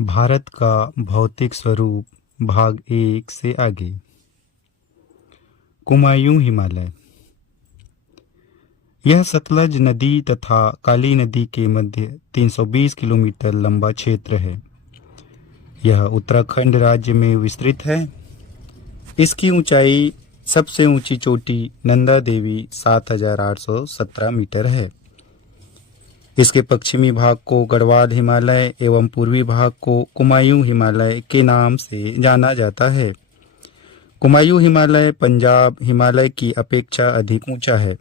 भारत का भौतिक स्वरूप भाग 1 से आगे। कुमायूं हिमालय। यह सतलज नदी तथा काली नदी के मध्य 320 किलोमीटर लंबा क्षेत्र है। यह उत्तराखंड राज्य में विस्तृत है। इसकी ऊंचाई सबसे ऊंची चोटी नंदा देवी 7817 मीटर है। इसके पश्चिमी भाग को गढ़वाल हिमालय एवं पूर्वी भाग को कुमायूं हिमालय के नाम से जाना जाता है। कुमायूं हिमालय पंजाब हिमालय की अपेक्षा अधिक ऊंचा है।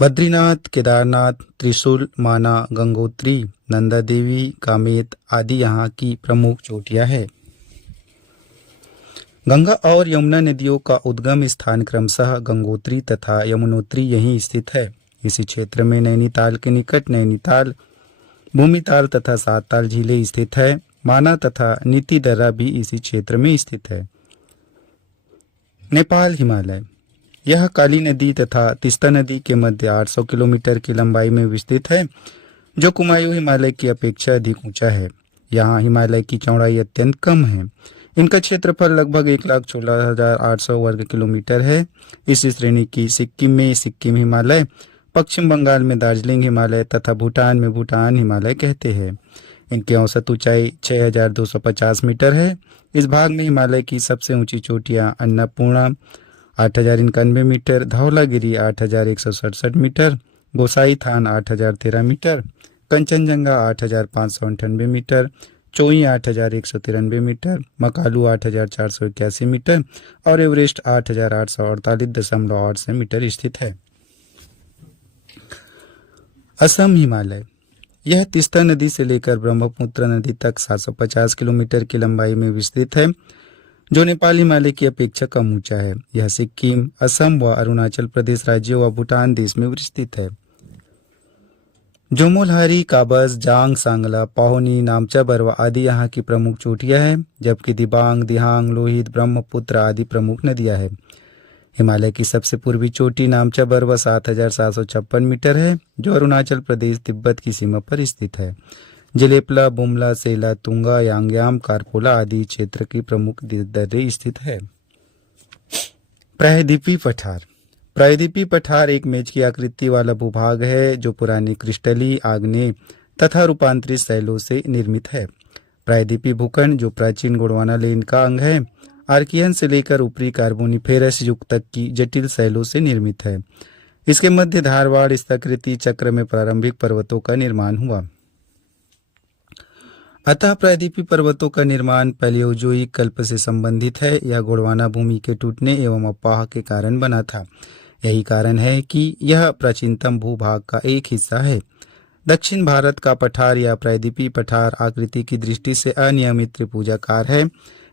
बद्रीनाथ, केदारनाथ, त्रिशूल, माना, गंगोत्री, नंदा देवी, कामेत आदि यहाँ की प्रमुख चोटियां हैं। गंगा और यमुना नदियों का उद्गम स्थान क्रमशः गंगोत्री तथा यमुनोत्री यहीं स्थित है। इसी क्षेत्र में नैनीताल के निकट नैनीताल, भूमिताल तथा सातताल झीलें स्थित है। माना तथा नीति दर्रा भी इसी क्षेत्र में स्थित है। नेपाल हिमालय। यह काली नदी तथा तीस्ता नदी के मध्य 800 किलोमीटर की लंबाई में विस्तृत है, जो कुमायूं हिमालय की अपेक्षा अधिक ऊंचा है। यहाँ हिमालय की चौड़ाई अत्यंत कम है। इनका क्षेत्रफल लगभग 1,16,800 वर्ग किलोमीटर है। इस श्रेणी की सिक्किम में सिक्किम हिमालय, पश्चिम बंगाल में दार्जिलिंग हिमालय तथा भूटान में भूटान हिमालय कहते हैं। इनकी औसत ऊंचाई 6,250 मीटर है। इस भाग में हिमालय की सबसे ऊंची चोटियां Annapurna 8,091 metre, Dhaulagiri 8,167 metre, Gosainthan 8,013 metre, Kanchenjunga 8,598 metre, चोई 8,193 मीटर, मकालू 8,481 मीटर और एवरेस्ट 8,848.8 मीटर स्थित है। असम हिमालय। यह तीस्ता नदी से लेकर ब्रह्मपुत्र नदी तक 750 किलोमीटर की लंबाई में विस्तृत है, जो नेपाल हिमालय की अपेक्षा कम ऊंचा है। यह सिक्किम, असम व अरुणाचल प्रदेश राज्यों व भूटान देश में विस्तृत है। जोमोलहारी, काबस, जांग, सांगला, पाहोनी, नामचा बरवा आदि यहाँ की प्रमुख चोटियां हैं, जबकि दिबांग, दिहांग, लोहित, ब्रह्मपुत्र आदि प्रमुख नदियां हैं। हिमालय की सबसे पूर्वी चोटी नामचा बरवा 7,756 मीटर है, जो अरुणाचल प्रदेश तिब्बत की सीमा पर स्थित है। जलेपला, बुमला, सेला, तुंगा, यांग्याम, कारपोला आदि क्षेत्र की प्रमुख दर्रे स्थित है। प्रायद्वीपीय पठार। प्रायद्वीपीय पठार एक मेज की आकृति वाला भूभाग है, जो पुराने क्रिस्टलीय, आग्नेय तथा रूपांतरित शैलों से निर्मित है। प्रायद्वीपीय भूखंड, जो प्राचीन गोंडवाना लेन का अंग है, आर्कियन से लेकर ऊपरी कार्बोनिफेरस युग तक की जटिल शैलों से निर्मित है। इसके मध्य धारवाड़ स्तराकृति चक्र में प्रारंभिक पर्वतों का निर्माण हुआ। अतः प्रायद्वीपीय पर्वतों का निर्माण पैलियोजोइक कल्प से संबंधित है। यह गोंडवाना भूमि के टूटने एवं अपाह के कारण बना था। यही कारण है कि यह प्राचीनतम भूभाग का एक हिस्सा है। दक्षिण भारत का पठार या प्रायद्वीपीय पठार आकृति की दृष्टि से अनियमित त्रिभुजाकार है।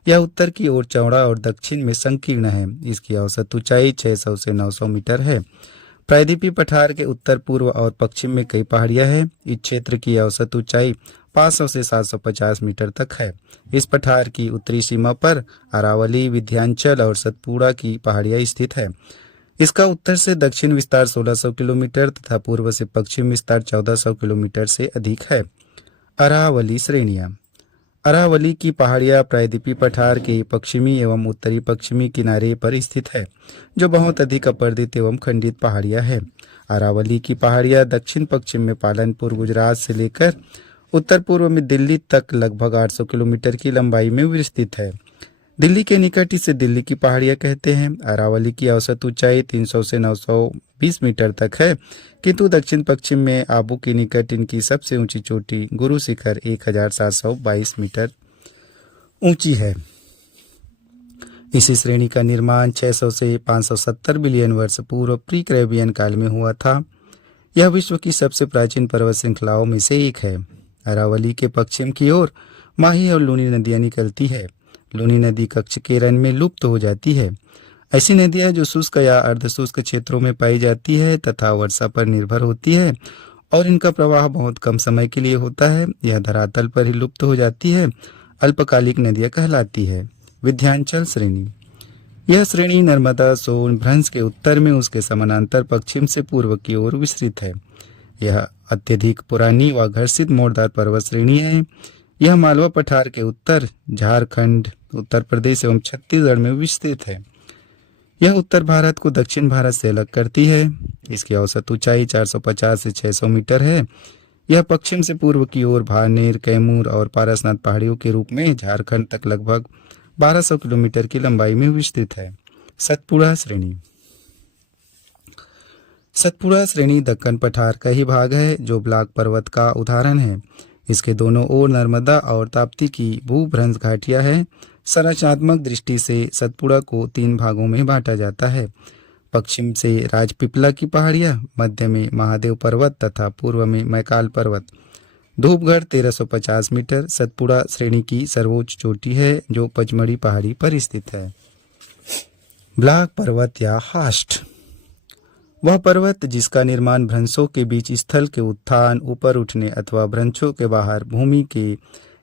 यह उत्तर की ओर चौड़ा और दक्षिण में संकीर्ण है। इसकी औसत ऊंचाई 600 से 900 मीटर है। प्रायद्वीपीय पठार के उत्तर पूर्व और पश्चिम में कई पहाड़ियां हैं। इस क्षेत्र की औसत ऊंचाई 500 से 750 मीटर तक है। इस पठार की उत्तरी सीमा पर अरावली, विंध्याचल और सतपुड़ा की पहाड़ियां स्थित है। इसका उत्तर से दक्षिण विस्तार 1600 किलोमीटर तथा पूर्व से पश्चिम विस्तार 1400 किलोमीटर से अधिक है। अरावली श्रेणियां। अरावली की पहाड़ियां प्रायद्वीपीय पठार के पश्चिमी एवं उत्तरी पश्चिमी किनारे पर स्थित है, जो बहुत अधिक अपर्दित एवं खंडित पहाड़ियां हैं। अरावली की पहाड़ियां दक्षिण पश्चिम में पालनपुर, गुजरात से लेकर उत्तर पूर्व में दिल्ली तक लगभग 800 किलोमीटर की लंबाई में विस्तृत है। दिल्ली के निकट इसे दिल्ली की पहाड़ियां कहते हैं। अरावली की औसत ऊंचाई 300 से 920 मीटर तक है, किंतु दक्षिण पश्चिम में आबू के निकट इनकी सबसे ऊंची चोटी गुरु शिखर 1,722 मीटर ऊंची है। इसी श्रेणी का निर्माण 600 से 570 बिलियन वर्ष पूर्व प्री कैम्ब्रियन काल में हुआ था। यह विश्व की सबसे प्राचीन पर्वत श्रृंखलाओं में से एक है। अरावली के पश्चिम की ओर माही और लूनी नदियां निकलती है। लूनी नदी कच्छ के रण में लुप्त हो जाती है। ऐसी नदियां जो शुष्क या अर्धशुष्क क्षेत्रों में पाई जाती है तथा वर्षा पर निर्भर होती है और इनका प्रवाह बहुत कम समय के लिए होता है, यह धरातल पर ही लुप्त हो जाती है, अल्पकालिक नदियां कहलाती है। विंध्याचल श्रेणी। यह श्रेणी नर्मदा, सोन, भ्रंश के उत्तर में उसके समानांतर पश्चिम से पूर्व की ओर विस्तृत है। यह अत्यधिक पुरानी व घर्षित मोड़दार पर्वत श्रेणी है। यह मालवा पठार के उत्तर झारखंड, उत्तर प्रदेश एवं छत्तीसगढ़ में विस्तृत है। यह उत्तर भारत को दक्षिण भारत से अलग करती है। इसकी औसत ऊंचाई 450 से 600 मीटर है। यह पश्चिम से पूर्व की ओर भानेर, कैमूर और पारसनाथ पहाड़ियों के रूप में झारखंड तक लगभग 1200 किलोमीटर की लंबाई में विस्तृत है। सतपुड़ा श्रेणी। सतपुड़ा श्रेणी दक्कन पठार का ही भाग है, जो ब्लॉक पर्वत का उदाहरण है। इसके दोनों ओर नर्मदा और ताप्ती की भूभ्रंश घाटियां हैं। संरचनात्मक दृष्टि से सतपुड़ा को 3 भागों में बांटा जाता है। पश्चिम से राजपीपला की पहाड़ियां, मध्य में महादेव पर्वत तथा पूर्व में मैकाल पर्वत। धूपगढ़ 1350 मीटर सतपुड़ा श्रेणी की सर्वोच्च चोटी है, जो पचमढ़ी पहाड़ी पर स्थित है। ब्लॉक पर्वत या हास्ट, वह पर्वत जिसका निर्माण भ्रंशों के बीच स्थल के उत्थान, ऊपर उठने अथवा भ्रंशों के बाहर भूमि के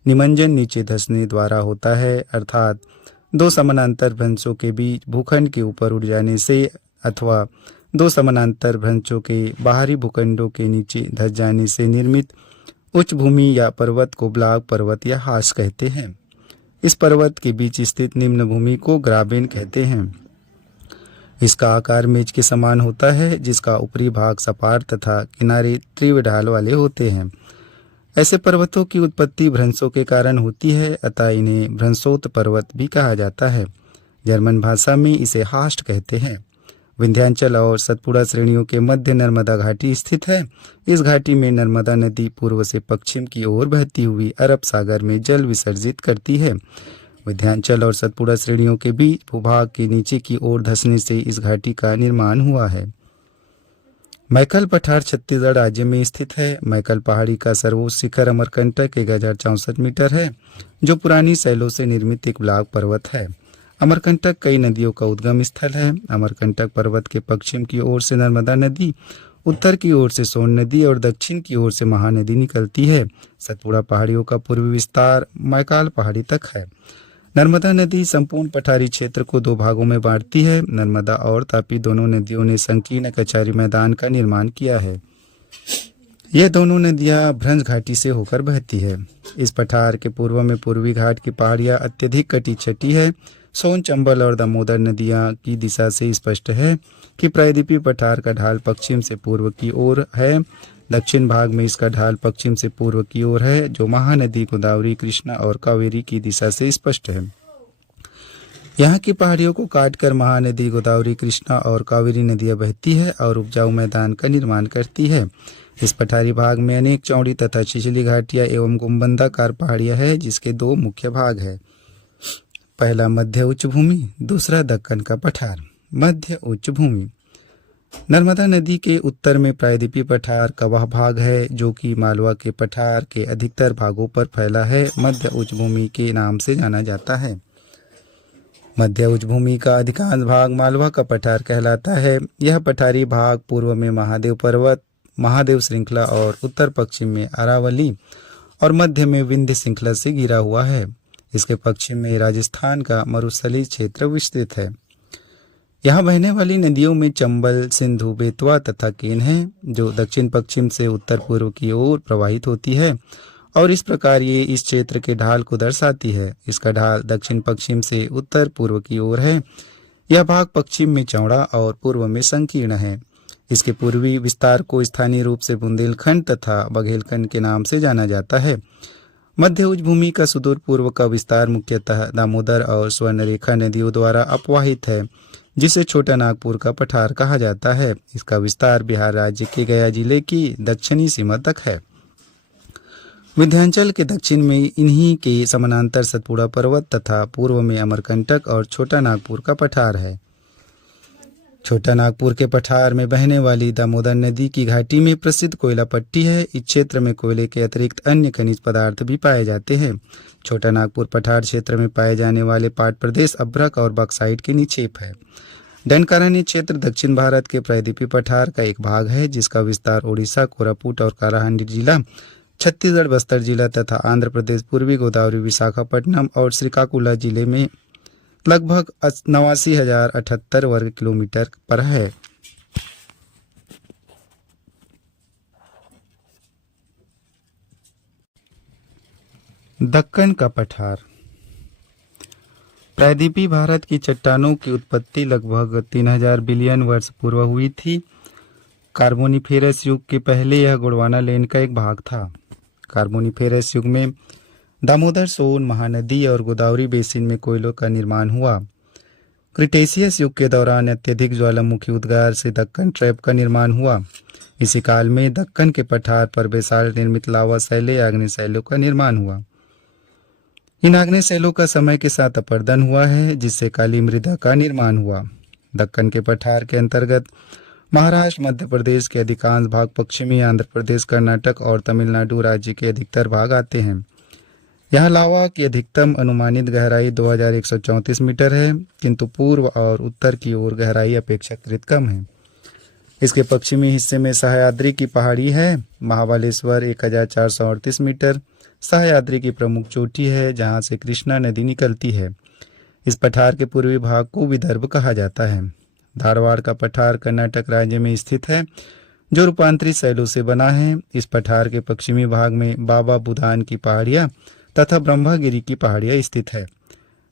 निमंजन नीचे धंसने द्वारा होता है, अर्थात 2 समानांतर भ्रंशों के बीच भूखंड के ऊपर उठ जाने से अथवा 2 समानांतर भ्रंशों के बाहरी भूखंडों के नीचे धंस जाने से निर्मित उच्च भूमि या पर्वत को ब्लॉक पर्वत या हाश कहते हैं। इस पर्वत के बीच स्थित निम्न भूमि को ग्राबेन कहते हैं। इसका आकार मेज के समान होता है, जिसका ऊपरी भाग सपाट तथा किनारे तीव्र ढाल वाले होते हैं। ऐसे पर्वतों की उत्पत्ति भ्रंशों के कारण होती है, अतः इन्हें भ्रंशोत्त पर्वत भी कहा जाता है। जर्मन भाषा में इसे हास्ट कहते हैं। विंध्याचल और सतपुड़ा श्रेणियों के मध्य नर्मदा घाटी स्थित है। इस घाटी में नर्मदा नदी पूर्व से पश्चिम की ओर बहती हुई अरब सागर में जल विसर्जित करती है। विंध्याचल और सतपुड़ा श्रेणियों के बीच भूभाग के नीचे की ओर धंसने से इस घाटी का निर्माण हुआ है। मैकल पठार छत्तीसगढ़ राज्य में स्थित है। मैकल पहाड़ी का सर्वोच्च शिखर अमरकंटक 1064 मीटर है, जो पुरानी शैलों से निर्मित एक ब्लॉक पर्वत है। अमरकंटक कई नदियों का उद्गम स्थल है। अमरकंटक पर्वत के पश्चिम की ओर से नर्मदा नदी, उत्तर की ओर से सोन नदी और दक्षिण की ओर से महानदी निकलती है। सतपुड़ा पहाड़ियों का पूर्वी विस्तार मैकाल पहाड़ी तक है। नर्मदा नदी संपूर्ण पठारी क्षेत्र को 2 भागों में बांटती है। नर्मदा और तापी दोनों नदियों ने संकीर्ण कचारी मैदान का निर्माण किया है। ये दोनों नदियां भ्रंश घाटी से होकर बहती है। इस पठार के पूर्व में पूर्वी घाट की पहाड़ियां अत्यधिक कटी छटी है। सोन, चंबल और दामोदर नदियां की दिशा से स्पष्ट है कि प्रायद्वीपीय पठार का ढाल पश्चिम से पूर्व की ओर है। दक्षिण भाग में इसका ढाल पश्चिम से पूर्व की ओर है, जो महानदी गोदावरी, कृष्णा और कावेरी की दिशा से स्पष्ट है। यहाँ की पहाड़ियों को काटकर महानदी गोदावरी, कृष्णा और कावेरी नदियां बहती है और उपजाऊ मैदान का निर्माण करती है। इस पठारी भाग में अनेक चौड़ी तथा छिछली घाटियां एवं गुंबदाकार पहाड़ियां हैं, जिसके 2 मुख्य भाग है। पहला मध्य उच्च भूमि, दूसरा दक्कन का पठार। मध्य उच्च भूमि नर्मदा नदी के उत्तर में प्रायद्वीपीय पठार का वह भाग है जो कि मालवा के पठार के अधिकतर भागों पर फैला है। मध्य उच्च भूमि के नाम से जाना जाता है। मध्य उच्च भूमि का अधिकांश भाग मालवा का पठार कहलाता है। यह पठारी भाग पूर्व में महादेव पर्वत, महादेव श्रृंखला और उत्तर पश्चिम में अरावली और मध्य में विंध्य श्रृंखला से घिरा हुआ है। इसके पश्चिम में राजस्थान का मरुस्थलीय क्षेत्र विस्तृत है। यहाँ बहने वाली नदियों में चंबल, सिंधु, बेतवा तथा केन है, जो दक्षिण पश्चिम से उत्तर पूर्व की ओर प्रवाहित होती है और इस प्रकार ये इस क्षेत्र के ढाल को दर्शाती है। इसका ढाल दक्षिण पश्चिम से उत्तर पूर्व की ओर है। यह भाग पश्चिम में चौड़ा और पूर्व में संकीर्ण है। इसके पूर्वी विस्तार को स्थानीय रूप से बुंदेलखंड तथा बघेलखंड के नाम से जाना जाता है। मध्य उच्च भूमि का सुदूर पूर्व का विस्तार मुख्यतः दामोदर और स्वर्णरेखा नदियों द्वारा अपवाहित है, जिसे छोटा नागपुर का पठार कहा जाता है। इसका विस्तार बिहार राज्य के गया जिले की दक्षिणी सीमा तक है। विंध्याचल के दक्षिण में इन्हीं के समानांतर सतपुड़ा पर्वत तथा पूर्व में अमरकंटक और छोटा नागपुर का पठार है। छोटा नागपुर के पठार में बहने वाली दामोदर नदी की घाटी में प्रसिद्ध कोयला पट्टी है। इस क्षेत्र में कोयले के अतिरिक्त अन्य खनिज पदार्थ भी पाए जाते हैं। छोटा नागपुर पठार क्षेत्र में पाए जाने वाले पाट प्रदेश अभ्रक और बक्साइट के निक्षेप है। डनकारनी क्षेत्र दक्षिण भारत के प्रायद्वीपीय पठार का एक भाग है, जिसका विस्तार ओडिशा, कोरापुट और कालाहांडी जिला, छत्तीसगढ़ बस्तर जिला तथा आंध्र प्रदेश पूर्वी गोदावरी, विशाखापट्टनम और श्रीकाकुलम जिले में लगभग 89,078 वर्ग किलोमीटर पर है। दक्कन का पठार। प्रायद्वीपीय भारत की चट्टानों की उत्पत्ति लगभग 3000 बिलियन वर्ष पूर्व हुई थी। कार्बोनिफेरस युग के पहले यह गोंडवाना लैंड का एक भाग था। कार्बोनिफेरस युग में दामोदर सोन महानदी और गोदावरी बेसिन में कोयलों का निर्माण हुआ। क्रिटेशियस युग के दौरान अत्यधिक ज्वालामुखी उद्गार से दक्कन ट्रैप का निर्माण हुआ। इसी काल में दक्कन के पठार पर बेसाल्ट निर्मित लावा शैलें आग्नेय शैलों का निर्माण हुआ। इन आग्नेय शैलों का समय के साथ अपरदन हुआ है, जिससे काली मृदा का निर्माण हुआ। दक्कन के पठार के अंतर्गत महाराष्ट्र, मध्य प्रदेश के अधिकांश भाग, पश्चिमी आंध्र प्रदेश, कर्नाटक और तमिलनाडु राज्य के अधिकतर भाग आते हैं। यहाँ लावा की अधिकतम अनुमानित गहराई 2134 मीटर है, किंतु पूर्व और उत्तर की ओर गहराई अपेक्षाकृत कम है। इसके पश्चिमी हिस्से में सह्याद्री की पहाड़ी है। महाबलेश्वर 1438 मीटर सह्याद्री की प्रमुख चोटी है, जहाँ से कृष्णा नदी निकलती है। इस पठार के पूर्वी भाग को विदर्भ कहा जाता है। धारवाड़ का पठार कर्नाटक राज्य में स्थित है, जो रूपांतरित शैलों से बना है। इस पठार के पश्चिमी भाग में बाबा बुधान की पहाड़ियाँ तथा ब्रह्मगिरी की पहाड़ियाँ स्थित है।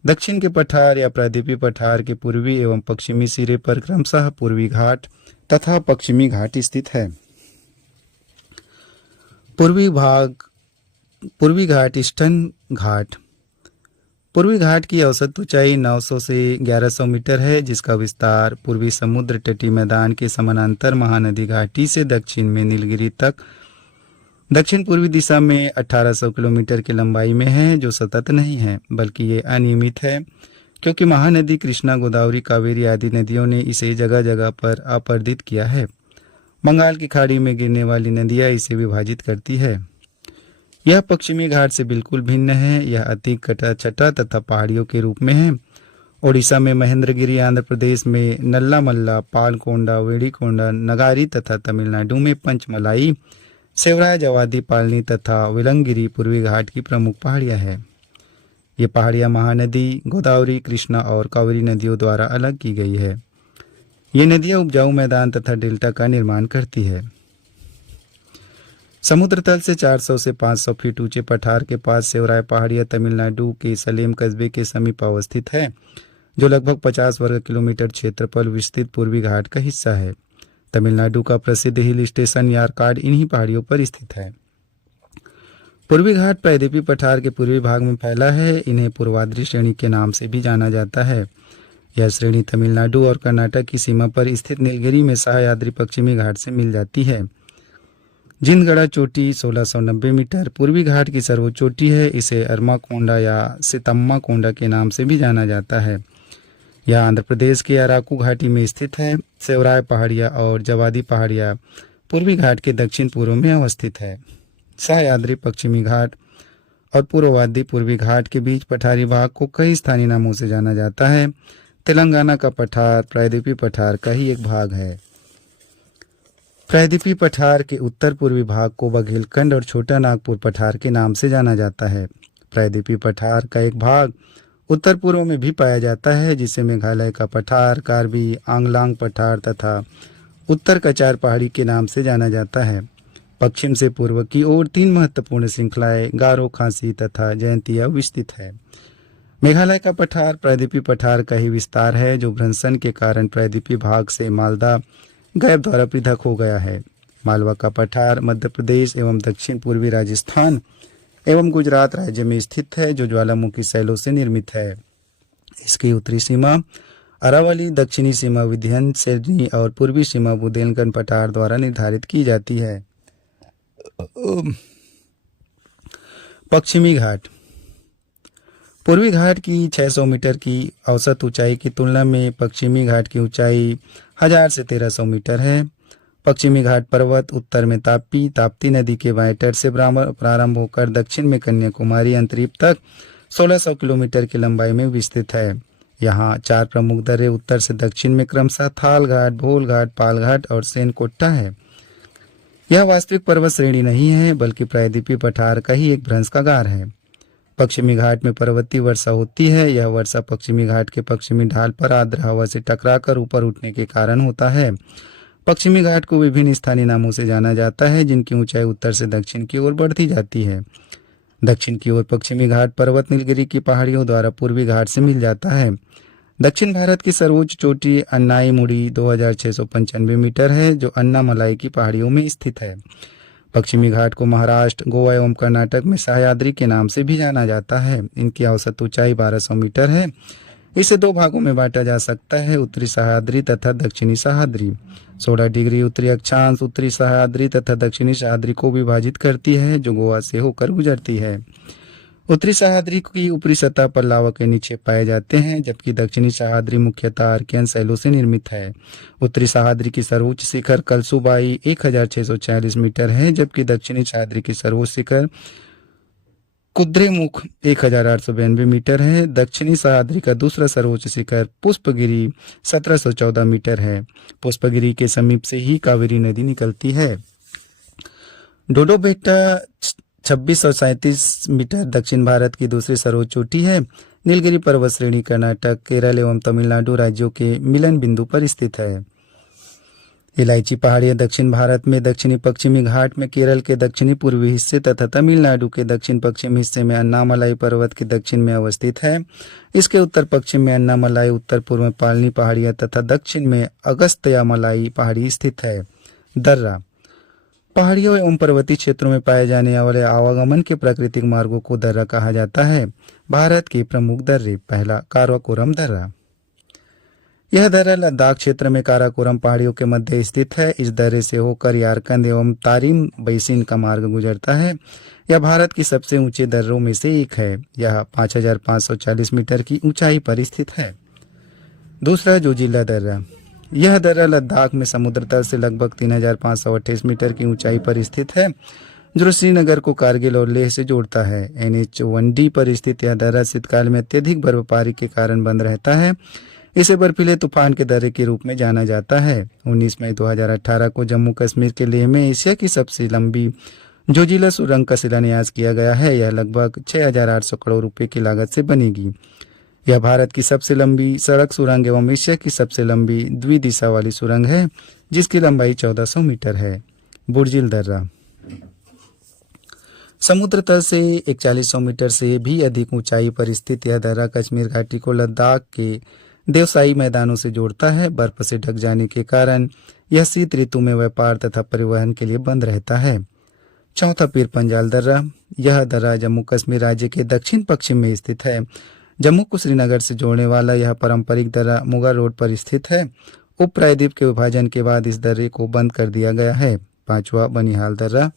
दक्षिण के पठार या प्रायद्वीपीय पठार के पूर्वी एवं पश्चिमी सिरे पर क्रमशः पूर्वी घाट तथा पश्चिमी घाट स्थित है। पूर्वी घाट ईस्टर्न घाट। पूर्वी घाट की औसत ऊंचाई 900 से 1100 मीटर है, जिसका विस्तार पूर्वी समुद्र तटीय मैदान के समानांतर महानदी घाटी से दक्षिण में नीलगिरी तक दक्षिण पूर्वी दिशा में 1800 किलोमीटर की लंबाई में है, जो सतत नहीं है बल्कि ये अनियमित है, क्योंकि महानदी कृष्णा, गोदावरी, कावेरी आदि नदियों ने इसे जगह जगह पर अपरदित किया है। बंगाल की खाड़ी में गिरने वाली नदियां इसे विभाजित करती है। यह पश्चिमी घाट से बिल्कुल भिन्न है। यह अति कटा तथा पहाड़ियों के रूप में है। ओडिशा में महेंद्रगिरी, आंध्र प्रदेश में नल्लामल्ला, पालकोंडा, वेड़ीकोंडा, नगारी तथा तमिलनाडु में पंचमलाई, सेवराय, जवादी, पालनी तथा विलंगिरी पूर्वी घाट की प्रमुख पहाड़ियां हैं। ये पहाड़ियां महानदी, गोदावरी, कृष्णा और कावेरी नदियों द्वारा अलग की गई है। ये नदियां उपजाऊ मैदान तथा डेल्टा का निर्माण करती है। समुद्र तल से 400 से 500 फीट ऊंचे पठार के पास सेवराय पहाड़ियां तमिलनाडु के सलेम कस्बे के समीप अवस्थित है, जो लगभग 50 वर्ग किलोमीटर क्षेत्रफल विस्तृत पूर्वी घाट का हिस्सा है। तमिलनाडु का प्रसिद्ध हिल स्टेशन यारकाड इन्हीं पहाड़ियों पर स्थित है। पूर्वी घाट प्रायद्वीपीय पठार के पूर्वी भाग में फैला है। इन्हें पूर्वाद्री श्रेणी के नाम से भी जाना जाता है। यह श्रेणी तमिलनाडु और कर्नाटक की सीमा पर स्थित नीलगिरी में सह्याद्री पश्चिमी घाट से मिल जाती है। जिंदगड़ा चोटी 1690 मीटर पूर्वी घाट की सर्वोच्च चोटी है। इसे अरमाकोंडा या सितम्मा कोंडा के नाम से भी जाना जाता है। यह आंध्र प्रदेश के अराकू घाटी में स्थित है। सेवराय पहाड़ियाँ और जवादी पहाड़ियाँ पूर्वी घाट के दक्षिण पूर्व में अवस्थित है। सह्याद्री पश्चिमी घाट और पूर्ववादी पूर्वी घाट के बीच पठारी भाग को कई स्थानीय नामों से जाना जाता है। तेलंगाना का पठार प्रायद्वीपीय पठार का ही एक भाग है। प्रायद्वीपीय पठार के उत्तर पूर्वी भाग को बघेलखंड और छोटा नागपुर पठार के नाम से जाना जाता है। प्रायद्वीपीय पठार का एक भाग उत्तर पूर्व में भी पाया जाता है, जिसे मेघालय का पठार, कार्बी आंगलांग पठार तथा उत्तर कचार पहाड़ी के नाम से जाना जाता है। पश्चिम से पूर्व की ओर 3 महत्वपूर्ण श्रृंखलाएं गारो, खासी तथा जयंतिया विस्तृत है। मेघालय का पठार प्रायद्वीपीय पठार का ही विस्तार है, जो भ्रंशन के कारण प्रायद्वीपीय भाग से मालदा गैप द्वारा पृथक हो गया है। मालवा का पठार मध्य प्रदेश एवं दक्षिण पूर्वी राजस्थान एवं गुजरात राज्य में स्थित है, जो ज्वालामुखी शैलों से निर्मित है। इसकी उत्तरी सीमा अरावली, दक्षिणी सीमा विंध्याचल और पूर्वी सीमा बुंदेलखंड पठार द्वारा निर्धारित की जाती है। पश्चिमी घाट। पूर्वी घाट की 600 मीटर की औसत ऊंचाई की तुलना में पश्चिमी घाट की ऊंचाई 1000 से 1300 मीटर है। पश्चिमी घाट पर्वत उत्तर में ताप्ती नदी के बाएं तट से प्रारंभ होकर दक्षिण में कन्याकुमारी अंतरीप तक 1600 किलोमीटर की लंबाई में विस्तृत है। यहाँ 4 प्रमुख दर्रे उत्तर से दक्षिण में क्रमशः थाल घाट, भोल घाट, पाल घाट और सेनकोट्टा है। यह वास्तविक पर्वत श्रेणी नहीं है, बल्कि प्रायद्वीपीय पठार का ही एक भ्रंशकागार है। पश्चिमी घाट में पर्वतीय वर्षा होती है। यह वर्षा पश्चिमी घाट के पश्चिमी ढाल पर आर्द्र हवा से टकराकर ऊपर उठने के कारण होता है। पश्चिमी घाट को विभिन्न स्थानीय नामों से जाना जाता है, जिनकी ऊंचाई उत्तर से दक्षिण की ओर बढ़ती जाती है। दक्षिण की ओर पश्चिमी घाट पर्वत नीलगिरी की पहाड़ियों द्वारा पूर्वी घाट से मिल जाता है। दक्षिण भारत की सर्वोच्च चोटी अन्नाईमुड़ी 2695 मीटर है, जो अन्नामलाई की पहाड़ियों में स्थित है। पश्चिमी घाट को महाराष्ट्र, गोवा एवं कर्नाटक में सह्याद्री के नाम से भी जाना जाता है। इनकी औसत ऊंचाई 1200 मीटर है। इसे दो भागों में बांटा जा सकता है, उत्तरी सह्याद्री तथा दक्षिणी सह्याद्री। 16 डिग्री उत्तरी अक्षांश उत्तरी सह्याद्री तथा दक्षिणी सह्याद्री को विभाजित करती है, जो गोवा से होकर गुजरती है। उत्तरी सह्याद्री की ऊपरी सतह पर लावा के नीचे पाए जाते हैं, जबकि दक्षिणी सह्याद्री मुख्यतः आर्कियन शैलों से निर्मित है। उत्तरी सह्याद्री की सर्वोच्च शिखर कलसुबाई 1640 मीटर है, जबकि दक्षिणी सह्याद्री की सर्वोच्च शिखर कुद्रेमुख 1892 मीटर है। दक्षिणी सह्याद्री का दूसरा सर्वोच्च शिखर पुष्पगिरी 1714 मीटर है। पुष्पगिरी के समीप से ही कावेरी नदी निकलती है। डोडो बेटा 2637 मीटर दक्षिण भारत की दूसरी सर्वोच्च चोटी है। नीलगिरी पर्वत श्रेणी कर्नाटक, केरल एवं तमिलनाडु राज्यों के मिलन बिंदु पर स्थित है। इलायची पहाड़ियां दक्षिण भारत में दक्षिणी पश्चिमी घाट में केरल के दक्षिणी पूर्वी हिस्से तथा तमिलनाडु के दक्षिण पश्चिम हिस्से में अन्नामलाई पर्वत के दक्षिण में अवस्थित है। इसके उत्तर पश्चिम में अन्नामलाई, उत्तर पूर्व में पालनी पहाड़ियां तथा दक्षिण में अगस्त्यामलाई पहाड़ी स्थित है। दर्रा पहाड़ियों एवं पर्वतीय क्षेत्रों में पाए जाने वाले आवागमन के प्राकृतिक मार्गों को दर्रा कहा जाता है। भारत के प्रमुख दर्रे, पहला काराकोरम दर्रा। यह दर्रा लद्दाख क्षेत्र में काराकोरम पहाड़ियों के मध्य स्थित है। इस दर्रे से होकर यारकंद एवं तारिम बेसिन का मार्ग गुजरता है। यह भारत की सबसे ऊंचे दर्रों में से एक है। यह 5540 मीटर की ऊंचाई पर स्थित है। दूसरा जोजिला दर्रा। यह दर्रा लद्दाख में समुद्र तल से लगभग 3528 मीटर की ऊंचाई पर स्थित है, जो श्रीनगर को कारगिल और लेह से जोड़ता है। NH1D पर स्थित यह दर्रा शीतकाल में अत्यधिक बर्फबारी के कारण बंद रहता है। इसे बर्फीले तूफान के दर्रे के रूप में जाना जाता है। 19 मई 2018 को जम्मू कश्मीर के लेह में एशिया की सबसे लंबी जोजिला सुरंग का शिलान्यास किया गया है। यह लगभग 6800 करोड़ रुपए की लागत से बनेगी। यह भारत की सबसे लंबी सड़क सुरंग एवं एशिया की सबसे लंबी द्विदिशा वाली सुरंग है, जिसकी लंबाई 1400 मीटर है। बुर्जिल दर्रा समुद्र तल से 4100 मीटर से भी अधिक ऊंचाई पर स्थित यह दर्रा कश्मीर घाटी को लद्दाख के देवसाई मैदानों से जोड़ता है। बर्फ से ढक जाने के कारण यह शीत ऋतु में व्यापार तथा परिवहन के लिए बंद रहता है। चौथा पीर पंजाल दर्रा। यह दर्रा जम्मू कश्मीर राज्य के दक्षिण पश्चिम में स्थित है। जम्मू को श्रीनगर से जोड़ने वाला यह पारंपरिक दर्रा मुगल रोड पर स्थित है। उप प्रायद्वीप के विभाजन के बाद इस दर्रे को बंद कर दिया गया है। पांचवा बनिहाल दर्रा।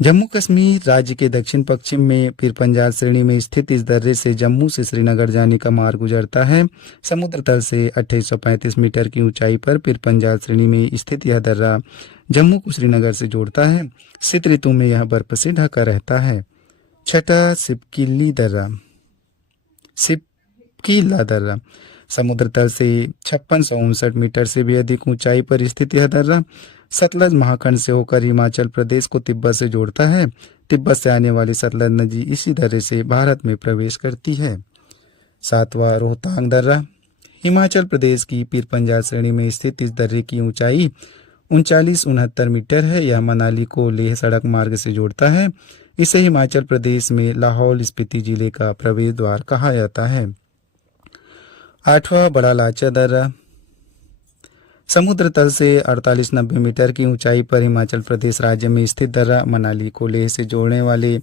जम्मू कश्मीर राज्य के दक्षिण पश्चिम में पीर पंजाल श्रेणी में स्थित इस दर्रे से जम्मू से श्रीनगर जाने का मार्ग गुजरता है। समुद्र तल से 2835 मीटर की ऊंचाई पर पीर पंजाल श्रेणी में स्थित यह दर्रा जम्मू को श्रीनगर से जोड़ता है। शीत ऋतु में यह बर्फ से ढका रहता है। छठा सिपकिली दर्रा। सिपकीला दर्रा समुद्र तल से 5659 मीटर से भी अधिक ऊंचाई पर स्थित यह दर्रा सतलज महाखंड से होकर हिमाचल प्रदेश को तिब्बत से जोड़ता है। तिब्बत से आने वाली सतलज नदी इसी दर्रे से भारत में प्रवेश करती है। सातवां रोहतांग दर्रा। हिमाचल प्रदेश की पीर पंजाल श्रेणी में स्थित इस दर्रे की ऊंचाई 3969 मीटर है। यह मनाली को लेह सड़क मार्ग से जोड़ता है। इसे हिमाचल प्रदेश में लाहौल स्पीति जिले का प्रवेश द्वार कहा जाता है। आठवां बड़ा लाचा दर्रा। समुद्र तल से 4890 मीटर की ऊंचाई पर हिमाचल प्रदेश राज्य में स्थित दर्रा मनाली को लेह से जोड़ने वाले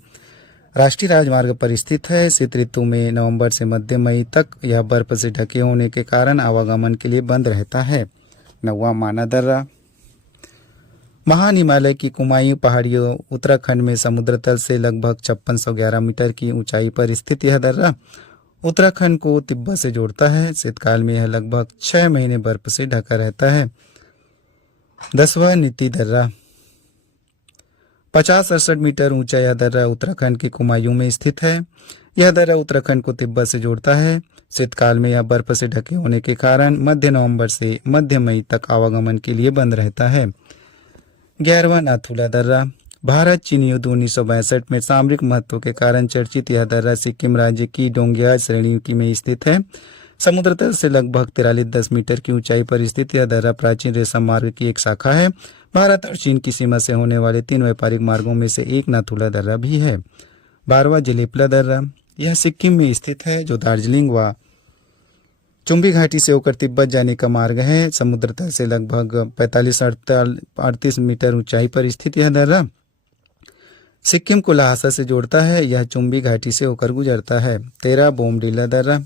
राष्ट्रीय राजमार्ग पर स्थित है। शीत ऋतु में नवंबर से मध्य मई तक यह बर्फ से ढके होने के कारण आवागमन के लिए बंद रहता है। नौवां माना दर्रा। महान हिमालय की कुमायूं पहाड़ियों उत्तराखंड में समुद्र तल से लगभग 5611 मीटर की ऊंचाई पर स्थित यह दर्रा उत्तराखंड को तिब्बत से जोड़ता है। शीतकाल में यह लगभग 6 महीने बर्फ से ढका रहता है। 10वां नीति दर्रा। 50-68 मीटर ऊंचा यह दर्रा उत्तराखंड के कुमायूं में स्थित है। यह दर्रा उत्तराखंड को तिब्बत से जोड़ता है। शीतकाल में यह बर्फ से ढके होने के कारण मध्य नवंबर से मध्य मई तक आवागमन के लिए बंद रहता है। 11वां नाथुला दर्रा। भारत चीन युद्ध 1962 में सामरिक महत्व के कारण चर्चित यह दर्रा सिक्किम राज्य की डोंगियाल श्रेणी में स्थित है। समुद्र तल से लगभग 4310 मीटर की ऊंचाई पर स्थित यह दर्रा प्राचीन रेशम मार्ग की एक शाखा है। भारत और चीन की सीमा से होने वाले 3 व्यापारिक मार्गों में से एक नाथुला दर्रा भी है। 12वां जेलेपला दर्रा, यह सिक्किम में स्थित है, जो दार्जिलिंग व चुंबी घाटी से होकर तिब्बत जाने का मार्ग है। समुद्र तल से लगभग 45-38 मीटर ऊंचाई पर स्थित यह दर्रा सिक्किम को ल्हासा से जोड़ता है। यह चुंबी घाटी से होकर गुजरता है। 13 बोमडीला दर्रा,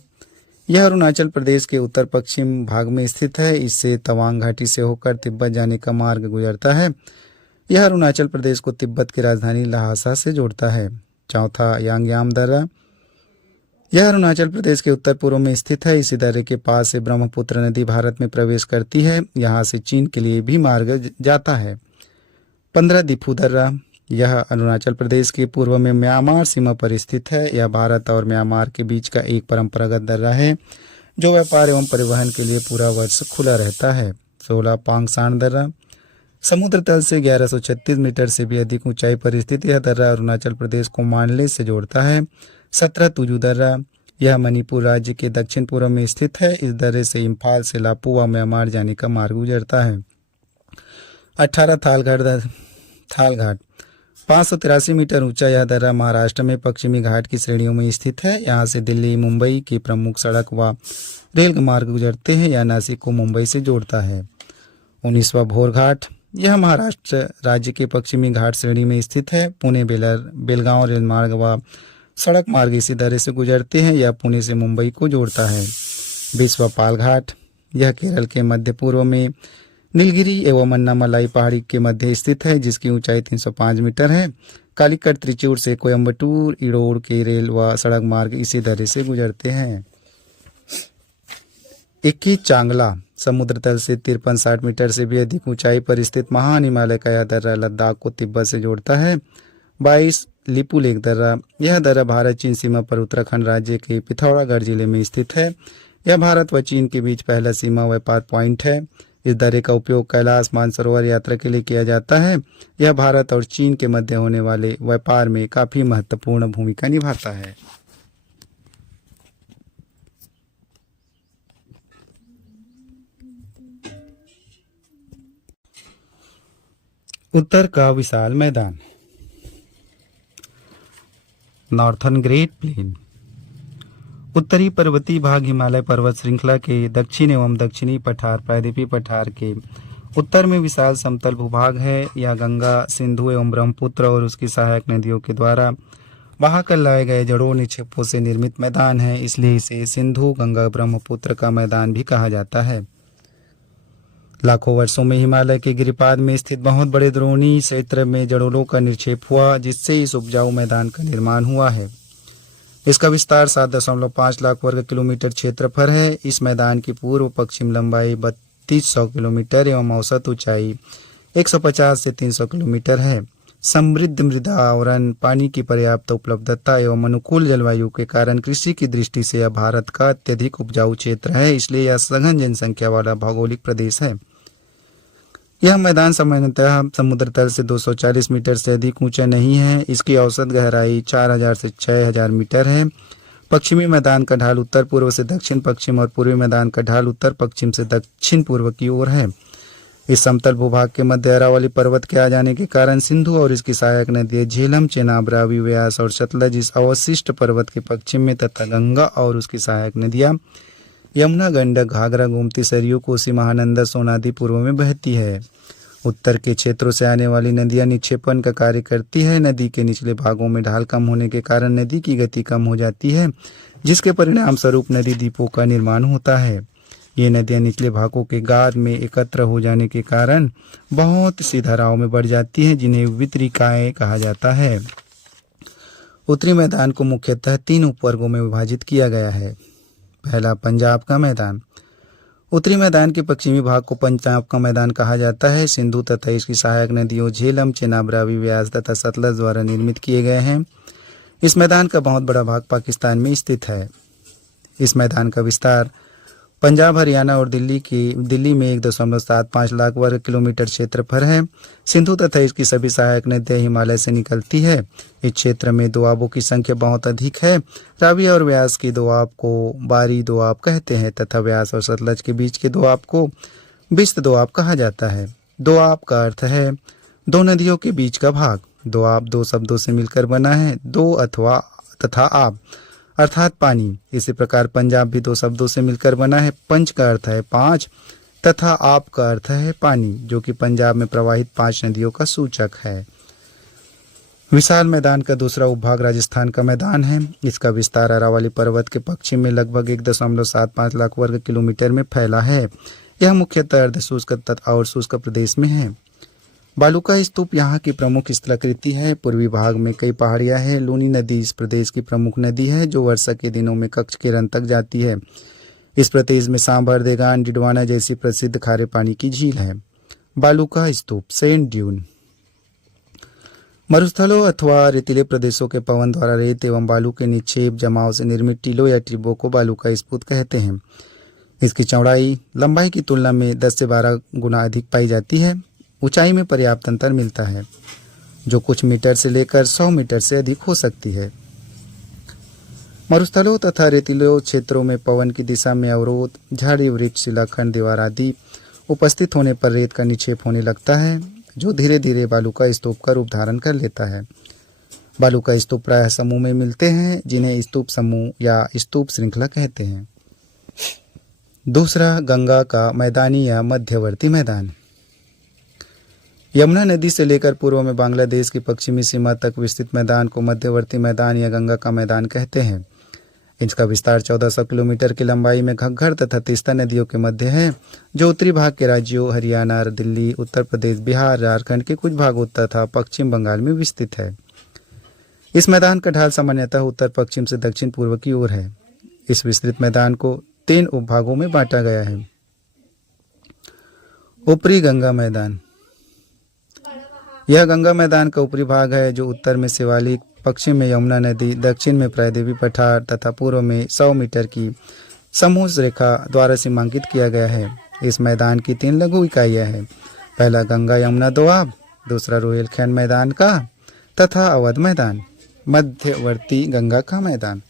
यह अरुणाचल प्रदेश के उत्तर पश्चिम भाग में स्थित है। इससे तवांग घाटी से होकर तिब्बत जाने का मार्ग गुजरता है। यह अरुणाचल प्रदेश को तिब्बत की राजधानी ल्हासा से जोड़ता है। 4 यांगयाम दर्रा, यह अरुणाचल प्रदेश के उत्तर पूर्व में स्थित है। इसी दर्रे के पास से ब्रह्मपुत्र नदी भारत में प्रवेश करती है। यहाँ से चीन के लिए भी मार्ग जाता है। 15 दिफू दर्रा, यह अरुणाचल प्रदेश के पूर्व में म्यांमार सीमा पर स्थित है। यह भारत और म्यांमार के बीच का एक परंपरागत दर्रा है, जो व्यापार एवं परिवहन के लिए पूरा वर्ष खुला रहता है। 16 पांगसाण दर्रा, समुद्र तल से 1136 मीटर से भी अधिक ऊंचाई पर स्थित यह दर्रा अरुणाचल प्रदेश को मानले से जोड़ता है। 17 तुजू दर्रा, यह मणिपुर राज्य के दक्षिण पूर्व में स्थित है। इस दर्रे से इम्फाल से लापू व म्यांमार जाने का मार्ग गुजरता है। 18 थालघाट, 583 मीटर ऊंचा यह दर्रा महाराष्ट्र में पश्चिमी घाट की श्रेणियों में स्थित है। यहाँ से दिल्ली मुंबई की प्रमुख सड़क व रेल मार्ग गुजरते हैं। यह नासिक को मुंबई से जोड़ता है। 19वां भोरघाट, यह महाराष्ट्र राज्य के पश्चिमी घाट श्रेणी में स्थित है। पुणे बेलगांव रेल मार्ग व सड़क मार्ग इसी दर्रे से गुजरते हैं। यह पुणे से मुंबई को जोड़ता है। 20वां पालघाट, यह केरल के मध्य पूर्व में नीलगिरी एवं अन्नामलाई पहाड़ी के मध्य स्थित है, जिसकी ऊंचाई 305 मीटर है। कालीकट त्रिचूर से कोयम्बटूर इडोर के रेल व सड़क मार्ग इसी दर्रे से गुजरते हैं। 21 चांगला, समुद्र तल से 53-60 मीटर से भी अधिक ऊंचाई पर स्थित महान हिमालय का यह दर्रा लद्दाख को तिब्बत से जोड़ता है। 22 लिपुलेख दर्रा, यह दर्रा भारत चीन सीमा पर उत्तराखंड राज्य के पिथौरागढ़ जिले में स्थित है। यह भारत व चीन के बीच पहला सीमा व्यापार पॉइंट है। इस दर्रे का उपयोग कैलाश मानसरोवर यात्रा के लिए किया जाता है। यह भारत और चीन के मध्य होने वाले व्यापार में काफी महत्वपूर्ण भूमिका निभाता है। उत्तर का विशाल मैदान, नॉर्थर्न ग्रेट प्लेन, उत्तरी पर्वतीय भाग हिमालय पर्वत श्रृंखला के दक्षिण एवं दक्षिणी पठार प्रायद्वीपीय पठार के उत्तर में विशाल समतल भूभाग है। यह गंगा, सिंधु एवं ब्रह्मपुत्र और उसकी सहायक नदियों के द्वारा बहाकर लाए गए जड़ों निक्षेपों से निर्मित मैदान है। इसलिए इसे सिंधु गंगा ब्रह्मपुत्र का मैदान भी कहा जाता है। लाखों वर्षों में हिमालय के गिरिपाद में स्थित बहुत बड़े द्रोणी क्षेत्र में जड़ों का निक्षेप हुआ, जिससे इस उपजाऊ मैदान का निर्माण हुआ है। इसका विस्तार 7.5 लाख वर्ग किलोमीटर क्षेत्रफल है। इस मैदान की पूर्व पश्चिम लंबाई 3200 किलोमीटर एवं औसत ऊंचाई 150 से 300 किलोमीटर है। समृद्ध मृदा आवरण, पानी की पर्याप्त उपलब्धता एवं अनुकूल जलवायु के कारण कृषि की दृष्टि से यह भारत का अत्यधिक उपजाऊ क्षेत्र है। इसलिए यह सघन जनसंख्या वाला भौगोलिक प्रदेश है। यह मैदान सामान्यतः समुद्र तल से 240 मीटर से अधिक ऊंचा नहीं है। इसकी औसत गहराई 4000 से 6000 मीटर है। पश्चिमी मैदान का ढाल उत्तर पूर्व से दक्षिण पश्चिम और पूर्वी मैदान का ढाल उत्तर पश्चिम से दक्षिण पूर्व की ओर है। इस समतल भूभाग के मध्य अरावली पर्वत के आ जाने के कारण सिंधु और इसकी सहायक नदियां झेलम, चेनाब, रावी, व्यास और सतलज इस अवशिष्ट पर्वत के पश्चिम में तथा गंगा और उसकी सहायक नदियां यमुना, गंडक, घाघरा, गोमती, सरयू, कोसी, महानंदा, सोनादी पूर्व में बहती है। उत्तर के क्षेत्रों से आने वाली नदियां निक्षेपण का कार्य करती है। नदी के निचले भागों में ढाल कम होने के कारण नदी की गति कम हो जाती है, जिसके परिणाम स्वरूप नदी द्वीपों का निर्माण होता है। ये नदियां निचले भागों के गाद में एकत्र हो जाने के कारण बहुत सी धाराओं में बढ़ जाती हैं, जिन्हें वितरिकाएं कहा जाता है। उत्तरी मैदान को मुख्यतः 3 उपवर्गों में विभाजित किया गया है। पहला, पंजाब का मैदान। उत्तरी मैदान के पश्चिमी भाग को पंजाब का मैदान कहा जाता है। सिंधु तथा इसकी सहायक नदियों झेलम, चेनाब, रावी, व्यास तथा सतलज द्वारा निर्मित किए गए हैं। इस मैदान का बहुत बड़ा भाग पाकिस्तान में स्थित है। इस मैदान का विस्तार पंजाब, हरियाणा और दिल्ली में 1.75 लाख वर्ग किलोमीटर क्षेत्रफल है। सिंधु तथा इसकी सभी सहायक नदियां हिमालय से निकलती है। इस क्षेत्र में दोआबों की संख्या बहुत अधिक है। रावी और व्यास की दोआब को बारी दोआब कहते हैं तथा व्यास और सतलज के बीच के दोआब को बिस्त दोआब कहा जाता है। दोआब का अर्थ है दो नदियों के बीच का भाग। दोआब दो शब्दों से मिलकर बना है, दो अथवा तथा आब अर्थात पानी। इसी प्रकार पंजाब भी दो शब्दों से मिलकर बना है, पंच का अर्थ है पांच तथा आप का अर्थ है पानी, जो कि पंजाब में प्रवाहित 5 नदियों का सूचक है। विशाल मैदान का दूसरा उपभाग राजस्थान का मैदान है। इसका विस्तार अरावली पर्वत के पश्चिम में लगभग 1.75 लाख वर्ग किलोमीटर में फैला है। यह मुख्यतः अर्धशुष्क तथा और शुष्क प्रदेश में है। बालूका स्तूप यहाँ की प्रमुख स्थलाकृति है। पूर्वी भाग में कई पहाड़ियाँ हैं। लूनी नदी इस प्रदेश की प्रमुख नदी है, जो वर्षा के दिनों में कच्छ के रन तक जाती है। इस प्रदेश में सांभर, देगान, डिडवाना जैसी प्रसिद्ध खारे पानी की झील है। बालूका स्तूप, सैंड ड्यून। मरुस्थलों अथवा रेतीले प्रदेशों के पवन द्वारा रेत एवं बालू के निक्षेप जमाव से निर्मित टीलों या टिब्बों को बालूका स्तूप कहते हैं। इसकी चौड़ाई लंबाई की तुलना में 10 से 12 गुना अधिक पाई जाती है। ऊंचाई में पर्याप्त अंतर मिलता है, जो कुछ मीटर से लेकर 100 मीटर से अधिक हो सकती है। मरुस्थलों तथा रेतीले क्षेत्रों में पवन की दिशा में अवरोध, झाड़ी, वृक्ष, शिलाखंड, दीवार आदि उपस्थित होने पर रेत का निक्षेप होने लगता है, जो धीरे धीरे बालूका स्तूप का रूप धारण कर लेता है। बालूका स्तूप प्रायः समूह में मिलते हैं, जिन्हें स्तूप समूह या स्तूप श्रृंखला कहते हैं। दूसरा, गंगा का मैदानी या मध्यवर्ती मैदान। यमुना नदी से लेकर पूर्व में बांग्लादेश की पश्चिमी सीमा तक विस्तृत मैदान को मध्यवर्ती मैदान या गंगा का मैदान कहते हैं। इसका विस्तार 1400 किलोमीटर की लंबाई में घग्गर तथा तीस्ता नदियों के मध्य है, जो उत्तरी भाग के राज्यों हरियाणा, दिल्ली, उत्तर प्रदेश, बिहार, झारखंड के कुछ भागों तथा पश्चिम बंगाल में विस्तृत है। इस मैदान का ढाल सामान्यतः उत्तर पश्चिम से दक्षिण पूर्व की ओर है। इस विस्तृत मैदान को 3 उपभागों में बांटा गया है। ऊपरी गंगा मैदान। यह गंगा मैदान का ऊपरी भाग है, जो उत्तर में शिवालिक, पश्चिम में यमुना नदी, दक्षिण में प्रायदेवी पठार तथा पूर्व में 100 मीटर की समूह रेखा द्वारा सीमांकित किया गया है। इस मैदान की 3 लघु इकाइयाँ हैं। पहला गंगा यमुना दोआब, दूसरा रोहिलखंड मैदान का तथा अवध मैदान, मध्यवर्ती गंगा का मैदान।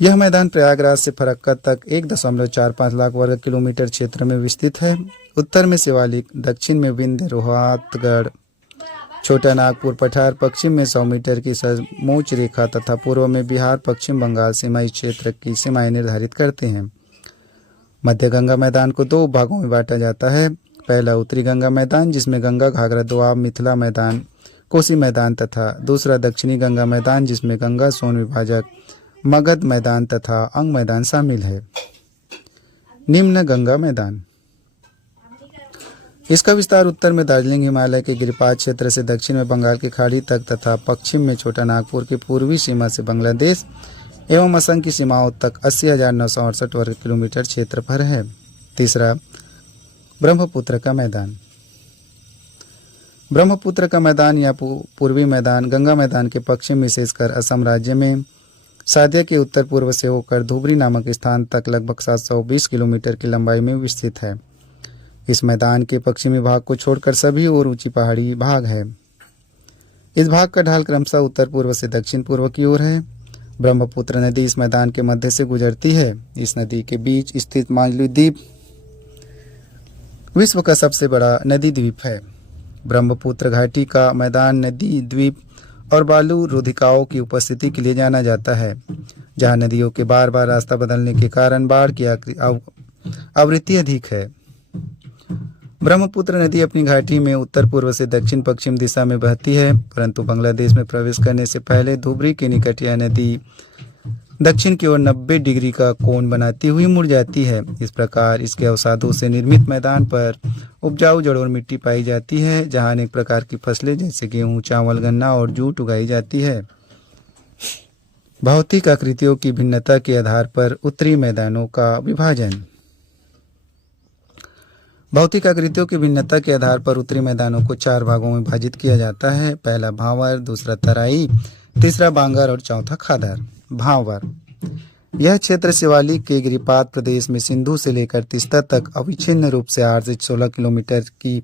यह मैदान प्रयागराज से फरक्का तक 1.45 लाख वर्ग किलोमीटर क्षेत्र में विस्तृत है। उत्तर में शिवालिक, दक्षिण में विंध्य, रोहतगढ़, छोटा नागपुर पठार, पश्चिम में 100 मीटर की समोच्च रेखा तथा पूर्व में बिहार, पश्चिम बंगाल सीमाई क्षेत्र की सीमाएं निर्धारित करते हैं। मध्य गंगा मैदान को 2 भागों में बांटा जाता है। पहला उत्तरी गंगा मैदान, जिसमें गंगा, घाघरा, दोआब, मिथिला मैदान, कोसी मैदान तथा दूसरा दक्षिणी गंगा मैदान, जिसमें गंगा, सोन विभाजक, मगध मैदान तथा अंग मैदान शामिल है। निम्न गंगा मैदान। इसका विस्तार उत्तर में दार्जिलिंग हिमालय के गिरिपात क्षेत्र से दक्षिण में बंगाल की खाड़ी तक तथा पश्चिम में छोटा नागपुर की पूर्वी सीमा से बांग्लादेश एवं असम की सीमाओं तक 80,968 वर्ग किलोमीटर क्षेत्र पर है। तीसरा, ब्रह्मपुत्र का मैदान। ब्रह्मपुत्र का मैदान या पूर्वी मैदान गंगा मैदान के पश्चिम विशेषकर असम राज्य में सादिया के उत्तर पूर्व से होकर धुबरी नामक स्थान तक लगभग 720 किलोमीटर की लंबाई में विस्तृत है। इस मैदान के पश्चिमी भाग को छोड़कर सभी और ऊंची पहाड़ी भाग है। इस भाग का ढाल क्रमशः उत्तर पूर्व से दक्षिण पूर्व की ओर है। ब्रह्मपुत्र नदी इस मैदान के मध्य से गुजरती है। इस नदी के बीच स्थित माजुली द्वीप विश्व का सबसे बड़ा नदी द्वीप है। ब्रह्मपुत्र घाटी का मैदान नदी द्वीप और बालू रोधिकाओं की उपस्थिति के लिए जाना जाता है, जहां नदियों के बार बार रास्ता बदलने के कारण बाढ़ की आवृत्ति अधिक है। ब्रह्मपुत्र नदी अपनी घाटी में उत्तर पूर्व से दक्षिण पश्चिम दिशा में बहती है, परंतु बांग्लादेश में प्रवेश करने से पहले धुबरी के निकट यह नदी दक्षिण की ओर 90 डिग्री का कोण बनाती हुई मुड़ जाती है। इस प्रकार इसके अवसादों से निर्मित मैदान पर उपजाऊ जड़ और मिट्टी पाई जाती है, जहां अनेक प्रकार की फसलें जैसे गेहूं, चावल, गन्ना और जूट उगाई जाती है। भौतिक आकृतियों की भिन्नता के आधार पर उत्तरी मैदानों का विभाजन। भौतिक आकृतियों की भिन्नता के आधार पर उत्तरी मैदानों को 4 भागों में विभाजित किया जाता है। पहला भांवर, दूसरा तराई, तीसरा बांगर और चौथा खादर। भांवर यह क्षेत्र शिवालिक के गिरिपात प्रदेश में सिंधु से लेकर तीस्ता तक अविच्छिन्न रूप से 8 से 16 किलोमीटर की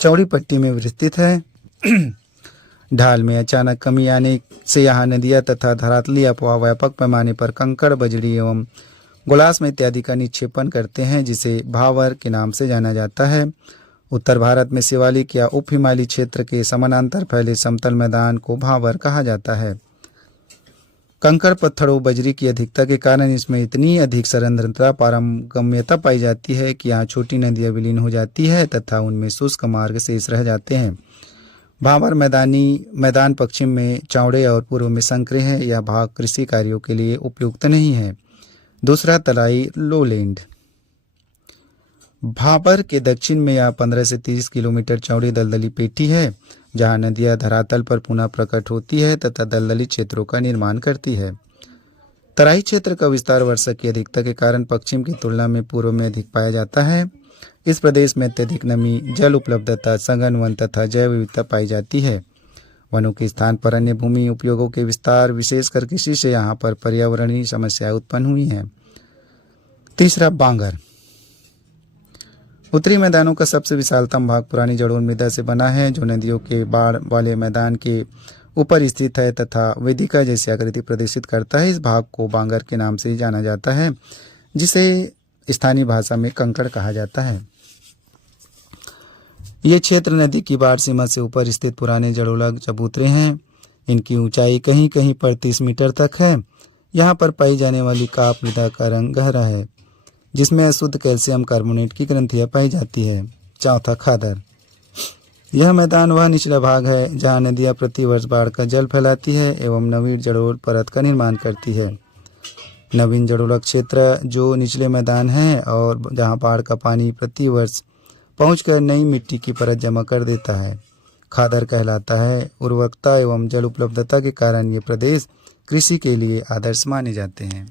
चौड़ी पट्टी में विस्तृत है। ढाल में अचानक कमी आने से यहाँ नदियाँ तथा धरातली अफवाह व्यापक पैमाने पर कंकड़, बजरी एवं गोलास में इत्यादि का निक्षेपण करते हैं, जिसे भांवर के नाम से जाना जाता है। उत्तर भारत में शिवालिक या उप हिमालयी क्षेत्र के समानांतर फैले समतल मैदान को भाबर कहा जाता है। कंकड़, पत्थरों, बजरी की अधिकता के कारण इसमें इतनी अधिक संरचना पारगम्यता पाई जाती है कि यहाँ छोटी नदियाँ विलीन हो जाती है तथा उनमें शुष्क मार्ग शेष रह जाते हैं। भाबर मैदान पश्चिम में चौड़े और पूर्व में संकरे हैं। यह भाग कृषि कार्यों के लिए उपयुक्त नहीं है। दूसरा, तराई लोलैंड। भाबर के दक्षिण में यह 15 से 30 किलोमीटर चौड़ी दलदली पेटी है, जहां नदियां धरातल पर पुनः प्रकट होती है तथा दलदली क्षेत्रों का निर्माण करती है। तराई क्षेत्र का विस्तार वर्षा की अधिकता के कारण पश्चिम की तुलना में पूर्व में अधिक पाया जाता है। इस प्रदेश में अत्यधिक नमी, जल उपलब्धता, सघन वन तथा जैव विविधता पाई जाती है। वनों के स्थान पर अन्य भूमि उपयोगों के विस्तार, विशेषकर कृषि से यहाँ पर पर्यावरणीय समस्याएं उत्पन्न हुई हैं। तीसरा, बांगर। उत्तरी मैदानों का सबसे विशालतम भाग पुरानी जड़ोल मृदा से बना है, जो नदियों के बाढ़ वाले मैदान के ऊपर स्थित है तथा वेदिका जैसी आकृति प्रदर्शित करता है। इस भाग को बांगर के नाम से जाना जाता है, जिसे स्थानीय भाषा में कंकड़ कहा जाता है। ये क्षेत्र नदी की बाढ़ सीमा से ऊपर स्थित पुराने जड़ोला चबूतरे हैं। इनकी ऊंचाई कहीं कहीं पर 30 मीटर तक है। यहाँ पर पाई जाने वाली काप मृदा का रंग गहरा है, जिसमें अशुद्ध कैल्शियम कार्बोनेट की ग्रंथियां पाई जाती है। चौथा, खादर। यह मैदान वह निचला भाग है जहां नदियां प्रतिवर्ष बाढ़ का जल फैलाती है एवं नवीन जड़ोल परत का निर्माण करती है। नवीन जड़ोला क्षेत्र जो निचले मैदान है और जहां बाढ़ का पानी प्रतिवर्ष पहुंचकर नई मिट्टी की परत जमा कर देता है, खादर कहलाता है। उर्वरकता एवं जल उपलब्धता के कारण ये प्रदेश कृषि के लिए आदर्श माने जाते हैं।